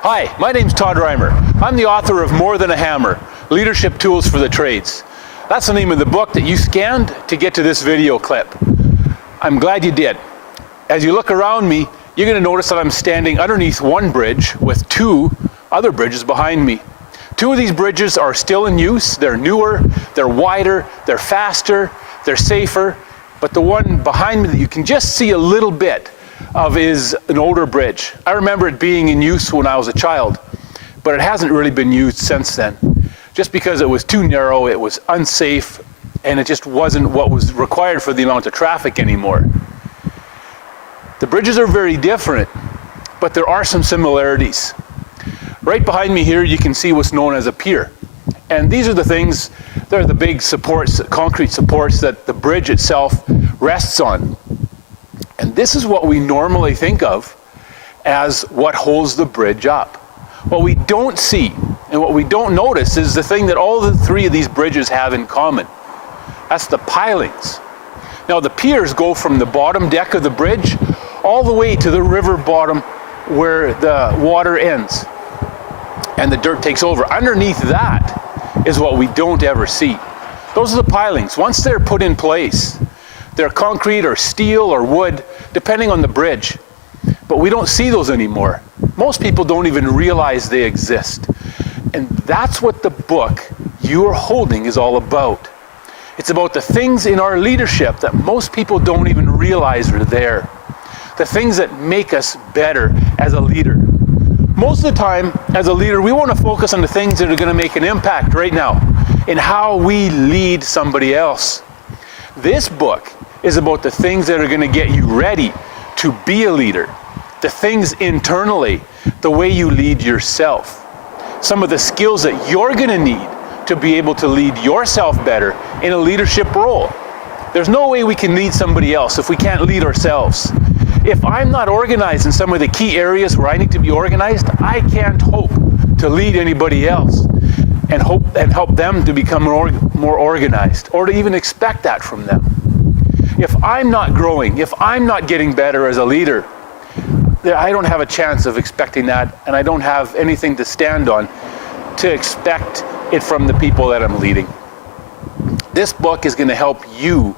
Hi, my name's Todd Reimer. I'm the author of More Than a Hammer, Leadership Tools for the Trades. That's the name of the book that you scanned to get to this video clip. I'm glad you did. As you look around me, you're going to notice that I'm standing underneath one bridge with two other bridges behind me. Two of these bridges are still in use. They're newer, they're wider, they're faster, they're safer, but the one behind me that you can just see a little bit of is an older bridge. I remember it being in use when I was a child, but it hasn't really been used since then. Just because it was too narrow, it was unsafe, and it just wasn't what was required for the amount of traffic anymore. The bridges are very different, but there are some similarities. Right behind me here, you can see what's known as a pier. And these are the things, they're the big supports, concrete supports that the bridge itself rests on. And this is what we normally think of as what holds the bridge up. What we don't see and what we don't notice is the thing that all the three of these bridges have in common. That's the pilings. Now the piers go from the bottom deck of the bridge all the way to the river bottom where the water ends and the dirt takes over. Underneath that is what we don't ever see. Those are the pilings. Once they're put in place, they're concrete or steel or wood, depending on the bridge. But we don't see those anymore. Most people don't even realize they exist. And that's what the book you're holding is all about. It's about the things in our leadership that most people don't even realize are there. The things that make us better as a leader. Most of the time, as a leader, we want to focus on the things that are going to make an impact right now in how we lead somebody else. This book is about the things that are going to get you ready to be a leader. The things internally, the way you lead yourself. Some of the skills that you're going to need to be able to lead yourself better in a leadership role. There's no way we can lead somebody else if we can't lead ourselves. If I'm not organized in some of the key areas where I need to be organized, I can't hope to lead anybody else and help them to become more organized, or to even expect that from them. If I'm not growing, if I'm not getting better as a leader, I don't have a chance of expecting that, and I don't have anything to stand on to expect it from the people that I'm leading. This book is going to help you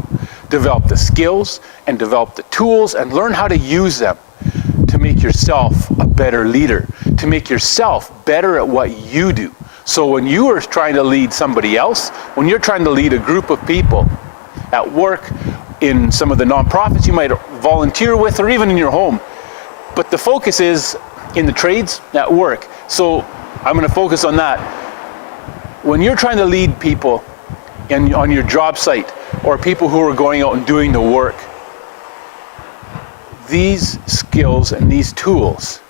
develop the skills and develop the tools and learn how to use them to make yourself a better leader, to make yourself better at what you do. So when you are trying to lead somebody else, when you're trying to lead a group of people at work, in some of the nonprofits you might volunteer with, or even in your home, but the focus is in the trades at work. So I'm going to focus on that. When you're trying to lead people on your job site, or people who are going out and doing the work, these skills and these tools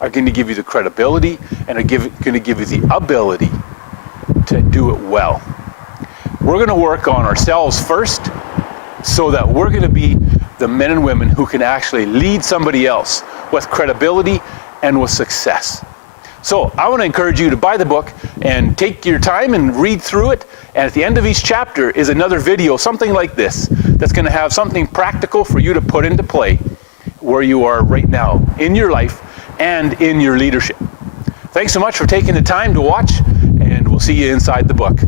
are going to give you the credibility and are going to give you the ability to do it well. We're going to work on ourselves first, so that we're going to be the men and women who can actually lead somebody else with credibility and with success. So I want to encourage you to buy the book and take your time and read through it. And at the end of each chapter is another video, something like this, that's going to have something practical for you to put into play where you are right now in your life and in your leadership. Thanks so much for taking the time to watch, and we'll see you inside the book.